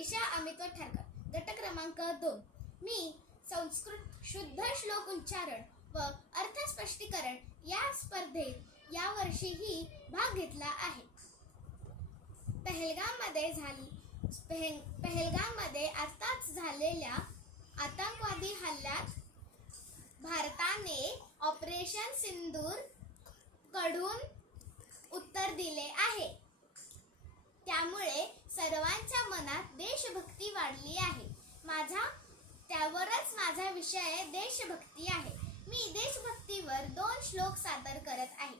ईशा अमित ठरकर. गट क्रमांक दोन. मी संस्कृत शुद्ध श्लोक उच्चारण व अर्थ स्पष्टीकरण या स्पर्धेत यावर्षीही भाग घेतला आहे. पहलगाममध्ये झाली पहल पहलगाममध्ये आताच झालेल्या आतंकवादी हल्ल्यात भारताने ऑपरेशन सिंदूरकडून उत्तर दिले आहे. काढली आहे. माझा त्यावरच माझा विषय देशभक्ती आहे. मी देशभक्तीवर दोन श्लोक सादर करत आहे.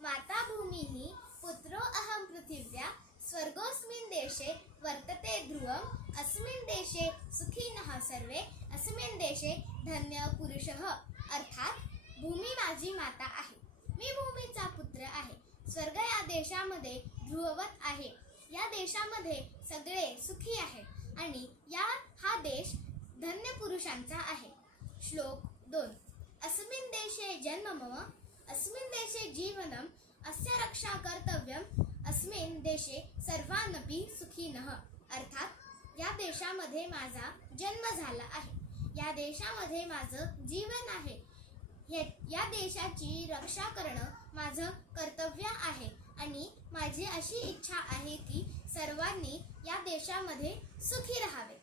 माता भूमी ही पुत्रो अहम पृथिव्या स्वर्गोस्मिन् देशे वर्तते ध्रुवम अस्मिन् देशे सुखिनः सर्वे अस्मिन् देशे धन्य पुरुषः। अर्थात भूमी माझी माता आहे. मी भूमीचा पुत्र आहे. स्वर्ग या देशामध्ये ध्रुववत आहे. या देशामध्ये सगळे सुखी आहेत. आणि या हा देश धन्य पुरुषांचा आहे. श्लोक दोन. अस्मिन् देशे जन्म मम अस्मिन् देशे जीवनम अस्य रक्षा कर्तव्यम अस्मिन् देशे सर्वानपी सुखीनः. अर्थात या देशामध्ये माझा जन्म झाला आहे. या देशामध्ये माझं जीवन आहे. हे या देशाची रक्षा करणं माझं कर्तव्य आहे. आणि माझी अशी इच्छा आहे की सर्वांनी देशामध्ये सुखी राहावे.